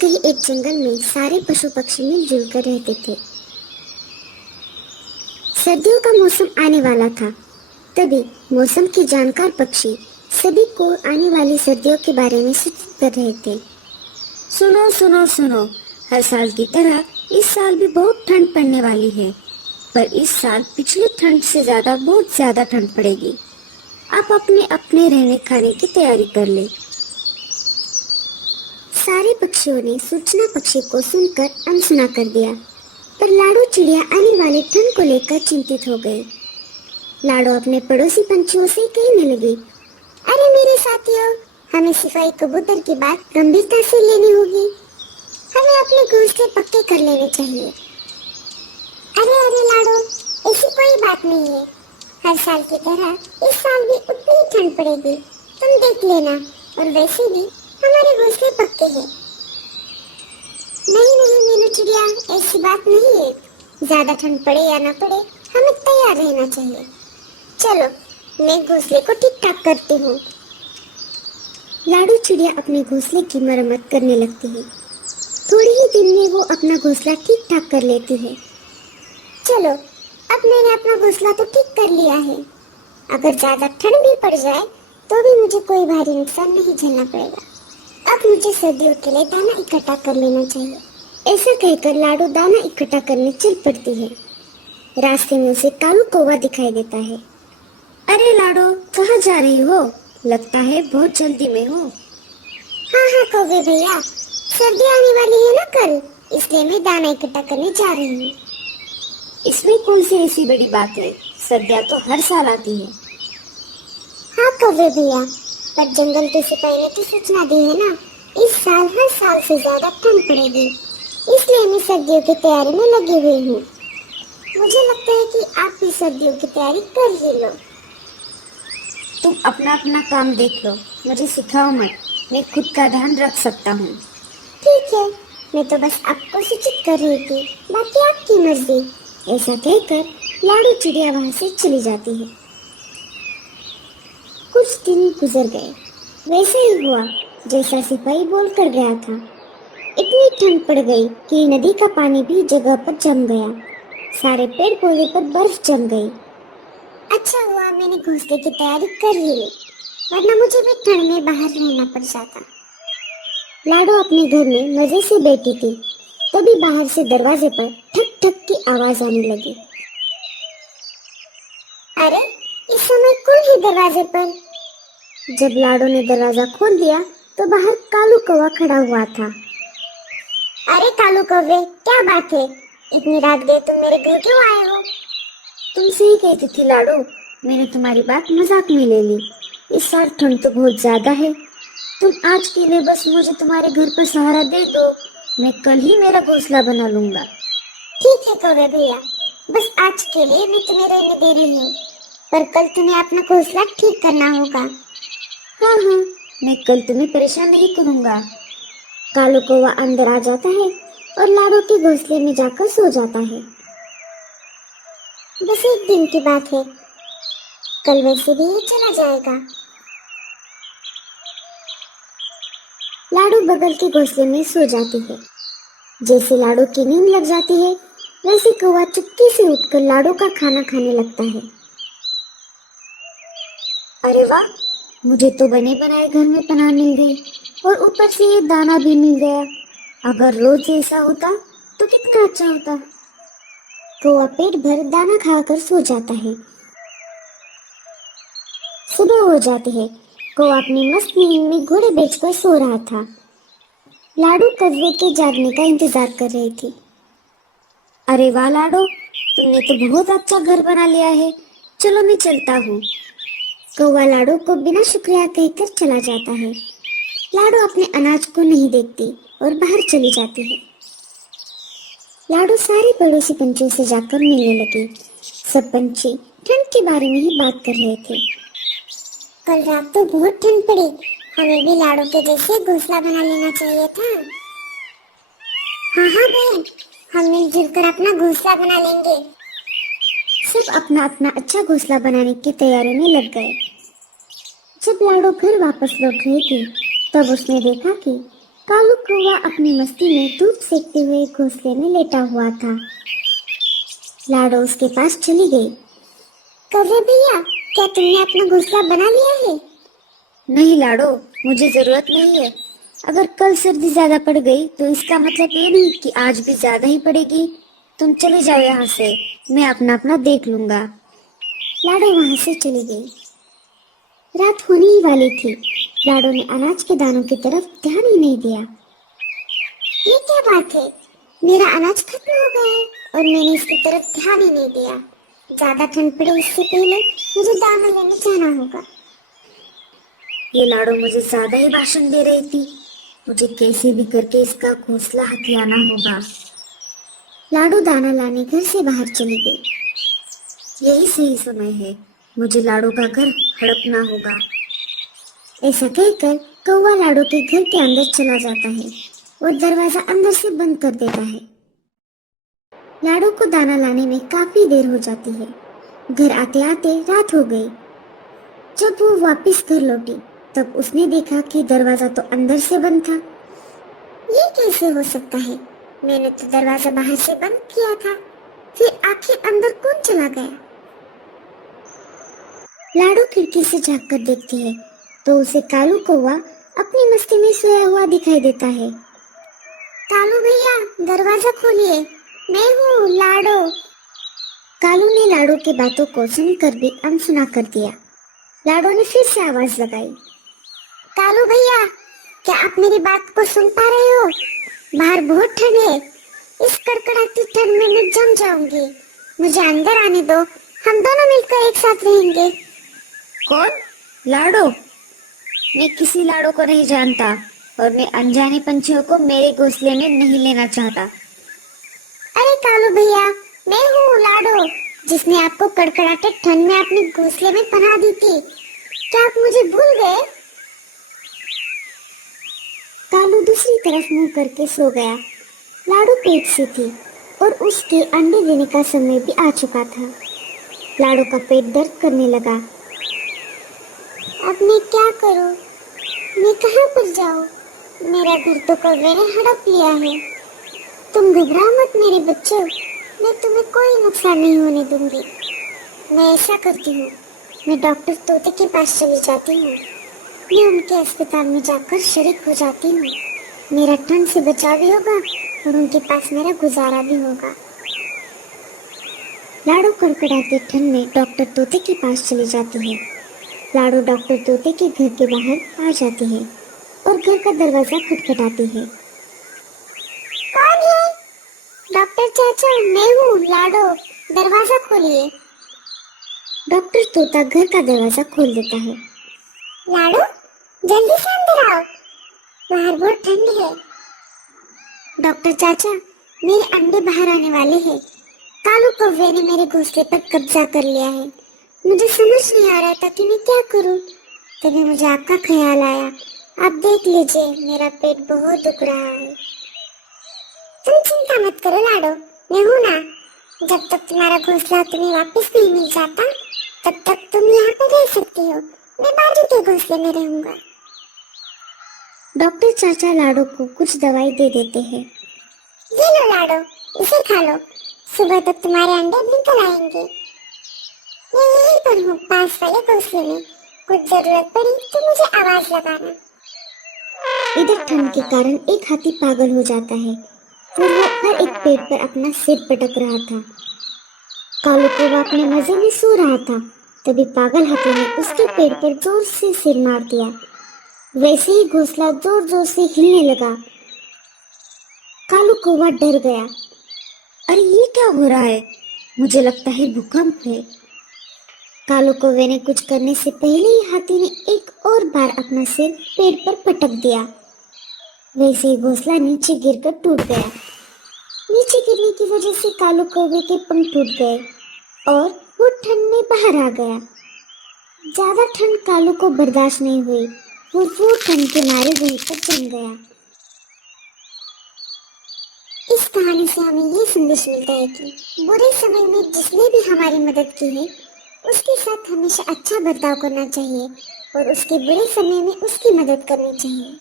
कहीं एक जंगल में सारे पशु पक्षी मिलजुल कर रहते थे। सर्दियों का मौसम आने वाला था। तभी मौसम के जानकार पक्षी सभी को आने वाली सर्दियों के बारे में सूचित कर रहे थे। सुनो सुनो सुनो, हर साल की तरह इस साल भी बहुत ठंड पड़ने वाली है, पर इस साल पिछली ठंड से बहुत ज्यादा ठंड पड़ेगी। आप अपने अपने रहने खाने की तैयारी कर ले। सारे पक्षियों ने सूचना पक्षी को सुनकर अनसुना कर दिया, पर लाडो चिड़िया आने वाली ठंड को लेकर चिंतित हो गई। लाडो अपने पड़ोसी पंछियों से कहने लगी, अरे मेरे साथियों, हमें सिपाही कबूतर की बात गंभीरता से लेनी होगी। हमें अपने घोंसले पक्के कर लेने चाहिए। अरे अरे लाडो, ऐसी कोई बात नहीं है। हर साल की तरह इस साल भी उतनी ही ठंड पड़ेगी, तुम देख लेना। और वैसे भी हमारे घोंसले पक्के हैं। नहीं नहीं मीनू चिड़िया, ऐसी बात नहीं है। ज्यादा ठंड पड़े या ना पड़े, हमें तैयार रहना चाहिए। चलो, मैं घोंसले को ठीक ठाक करती हूँ। लाडो चिड़िया अपने घोंसले की मरम्मत करने लगती है। थोड़ी ही दिन में वो अपना घोंसला ठीक ठाक कर लेती है। चलो, अब मैंने अपना घोंसला तो ठीक कर लिया है। अगर ज्यादा ठंड भी पड़ जाए तो भी मुझे कोई भारी नुकसान नहीं झेलना पड़ेगा। अब मुझे सर्दियों के लिए दाना इकट्ठा कर लेना चाहिए। ऐसा कहकर लाडो दाना इकट्ठा करने चल पड़ती है। रास्ते में उसे कालू कौवा दिखाई देता है। अरे लाडो, कहाँ जा रही हो? लगता है बहुत जल्दी में हो। हाँ हाँ कौवे भैया, सर्दी आने वाली है ना कल, इसलिए मैं दाना इकट्ठा करने जा रही हूँ। इसमें कौन सी ऐसी बड़ी बात है? सर्दियाँ तो हर साल आती है। हाँ कौवे भैया, पर जंगल के सिपाही ने तो सूचना दी है ना, इस साल हर साल से ज्यादा ठंड पड़ेगी, इसलिए मैं सर्दियों की तैयारी में लगी हुई हूँ। मुझे लगता है कि आप भी सर्दियों की तैयारी कर ही लो। तुम अपना अपना काम देख लो, मुझे सिखाओ मत, मैं खुद का ध्यान रख सकता हूँ। ठीक है, मैं तो बस आपको सूचित कर रही थी, बाकी आपकी मर्जी। ऐसा कहकर लाडो चिड़िया वहाँ से चली जाती है। कुछ दिन गुजर गए। वैसे ही हुआ जैसा सिपाही बोल कर गया था। इतनी ठंड पड़ गई कि नदी का पानी भी जगह पर जम गया। सारे पेड़ पौधे पर बर्फ जम गई। अच्छा हुआ मैंने घोंसले की तैयारी कर ही ली, वरना मुझे भी ठंड में बाहर रहना पड़ जाता। लाडो अपने घर में मजे से बैठी थी, तभी बाहर से दरवाजे पर ठक ठक की आवाज आने लगी। अरे, इस समय कौन है दरवाजे पर? जब लाडो ने दरवाजा खोल दिया तो बाहर कालू कौवा खड़ा हुआ था। अरे कालू कौवे, क्या बात है? इतनी रात गए तुम मेरे घर क्यों आए हो? तुमसे ही कहती थी लाडो, मैंने तुम्हारी बात मजाक में ले ली। इस साल ठंड तो बहुत ज्यादा है। तुम आज के लिए बस मुझे तुम्हारे घर पर सहारा दे दो, मैं कल ही मेरा घोंसला बना लूंगा। ठीक है कौवे भैया, बस आज के लिए मैं तुम्हें रहने दे रही हूँ, पर कल तुम्हें अपना घोंसला ठीक करना होगा। हाँ हाँ, मैं कल तुम्हें परेशान नहीं करूंगा। कालू कौवा अंदर आ जाता है और लाडो के घोंसले में जाकर सो जाता है। बस एक दिन की बात है, कल वैसे भी ये चला जाएगा। लाडो बगल के घोंसले में सो जाती है। जैसे लाडो की नींद लग जाती है, वैसे कौवा चुपके से उठकर लाडो का खाना खाने लगता है। अरे वाह, मुझे तो बने बनाए घर में पनाह मिल गई और ऊपर से ये दाना भी मिल गया। अगर रोज ऐसा होता तो कितना अच्छा होता। कौवा पेट भर दाना खाकर सो जाता है। सुबह हो जाती है। कौवा अपनी मस्त नींद में घोड़े बेचकर सो रहा था। लाडो कौवे के जागने का इंतजार कर रही थी। अरे वाह लाडो, तुमने तो बहुत अच्छा घर बना लिया है, चलो मैं चलता हूँ। कौवा लाडो को बिना शुक्रिया कहकर चला जाता है। लाडो अपने अनाज को नहीं देखती और बाहर चली जाती है। लाडो सारे पड़ोसी पंछियों से जाकर मिलने लगी। सब पंछी ठंड के बारे में ही बात कर रहे थे। कल रात तो बहुत ठंड पड़ी, हमें भी लाडो के जैसे घोंसला बना लेना चाहिए था। हाँ हाँ बहन, हम मिलजुल कर अपना घोंसला बना लेंगे। सब अपना अपना अच्छा घोंसला बनाने की तैयारी में लग गए। जब लाडो घर वापस लौट रही थी, तब उसने देखा कि कालू कौवा अपनी मस्ती में धूप सेकते हुए घोंसले में लेटा हुआ था। लाडो उसके पास चली गई। कौवे भैया, क्या तुमने अपना घोंसला बना लिया है? नहीं लाडो, मुझे जरूरत नहीं है। अगर कल सर्दी ज्यादा पड़ गई तो इसका मतलब ये नहीं कि आज भी ज्यादा ही पड़ेगी। तुम चले जाओ यहाँ से, मैं अपना अपना देख लूंगा। लाडो वहां से चली गई। रात होने ही वाली थी। लाडो ने अनाज के दानों की तरफ ध्यान ही नहीं दिया। ये क्या बात है? मेरा अनाज खत्म हो गया है और मैंने इसकी तरफ ध्यान ही नहीं दिया। ज्यादा ठंड पड़े इससे पहले मुझे दाना लेने जाना होगा। ये लाडो मुझे ज्यादा ही भाषण दे रही थी। मुझे कैसे भी करके इसका घोंसला हथियाना होगा। लाडो दाना लाने घर से बाहर चली गई। यही सही समय है, मुझे लाडो का घर हड़पना होगा। ऐसा कहकर कौवा लाडो के घर के अंदर चला जाता है और दरवाजा अंदर से बंद कर देता है। लाडो को दाना लाने में काफी देर हो जाती है। घर आते आते रात हो गई। जब वो वापस घर लौटी तब उसने देखा कि दरवाजा तो अंदर से बंद था। ये कैसे हो सकता है? मैंने तो दरवाजा बाहर से बंद किया था। फिर आखिर अंदर कौन चला गया? लाडो खिड़की से झांक कर देखती है तो उसे कालू कौवा अपनी मस्ती में सोया हुआ दिखाई देता है। कालू भैया, दरवाजा खोलिए, मैं हूँ लाडो। कालू ने लाडो की बातों को सुनकर भी अनसुना कर दिया। लाडो ने फिर से आवाज लगाई। कालू भैया, क्या आप मेरी बात को सुन पा रहे हो? बाहर बहुत ठंड है। इस कड़कड़ाती ठंड में मैं जम जाऊंगी। मुझे अंदर आने दो, हम दोनों मिलकर एक साथ रहेंगे। कौन? लाडो? मैं किसी लाडो को नहीं जानता और मैं अनजाने पंछियों को मेरे घोंसले में नहीं लेना चाहता। अरे कालू भैया, मैं हूँ लाडो, जिसने आपको कड़कड़ाते ठंड में अपने घोंसले में पनाह दी थी। क्या आप मुझे भूल गए? कालू दूसरी तरफ मुंह करके सो गया। लाडो पेट से थी और उसके अंडे देने का समय भी आ चुका था। लाडो का पेट दर्द करने लगा। अब मैं क्या करूं? मैं कहाँ पर जाऊं? मेरा घर तो कौवे ने हड़प लिया है। तुम घबराओ मत मेरे बच्चों, मैं तुम्हें कोई नुकसान नहीं होने दूंगी। मैं ऐसा करती हूँ, मैं डॉक्टर तोते के पास चली जाती हूँ। मैं उनके अस्पताल में जाकर शरीक हो जाती हूँ। मेरा ठंड से बचाव भी होगा और उनके पास मेरा गुजारा भी होगा। लाडो कड़कड़ाते ठंड में डॉक्टर तोते के पास चली जाती है। लाडो डॉक्टर तोते के घर के बाहर आ जाती है और घर का दरवाजा खटखटाती है। कौन है? डॉक्टर चाचा, मैं हूँ लाडो, दरवाजा खोलिए। डॉक्टर तोता घर का दरवाजा खोल देता है। लाडो, जल्दी से अंदर आओ, बाहर बहुत ठंड है। डॉक्टर चाचा, मेरे अंडे बाहर आने वाले हैं। कालू कौवे ने मेरे घोंसले पर कब्जा कर लिया है। मुझे समझ नहीं आ रहा था कि मैं क्या करूं। तभी मुझे आपका ख्याल आया। आप देख लीजिए, मेरा पेट बहुत दुख रहा है। तुम चिंता मत करो लाडो, मैं हूं ना। जब तक तुम्हारा घोंसला तुम्हें वापस नहीं मिल जाता तब तक तुम यहाँ पर रह सकती हो। मैं बाजू के घोंसले में रहूंगा। डॉक्टर चाचा लाडो को कुछ दवाई दे देते हैं। ये लो लाडो, इसे खा लो, सुबह तक तुम्हारे अंडे निकल आएंगे। मैं यहीं पर हूँ, पास वाले घोंसले में। कुछ जरूरत पड़ी तो मुझे आवाज लगाना। इधर ठंड के कारण एक हाथी पागल हो जाता है और वो हर एक पेड़ पर अपना सिर पटक रहा था। कालू कौवा अपने मजे में सो रहा था। तभी पागल हाथी ने उसके पेड़ पर जोर से सिर मार दिया। वैसे ही घोंसला जोर जोर से हिलने लगा। कालू कौवा डर गया। अरे ये क्या हो रहा है? मुझे लगता है भूकंप है। कालू कौवे ने कुछ करने से पहले ही हाथी ने एक और बार अपना सिर पेड़ पर पटक दिया। वैसे ही घोंसला नीचे गिरकर टूट गया। नीचे गिरने की वजह से कालू कौवे के पंख टूट गए और वो ठंड में बाहर आ गया। ज्यादा ठंड कालू को बर्दाश्त नहीं हुई और वो ठंड के मारे वहीं पर जम गया। इस कहानी से हमें ये संदेश मिलता है कि बुरे समय में जिसने भी हमारी मदद की है उसके साथ हमेशा अच्छा बर्ताव करना चाहिए और उसके बुरे समय में उसकी मदद करनी चाहिए।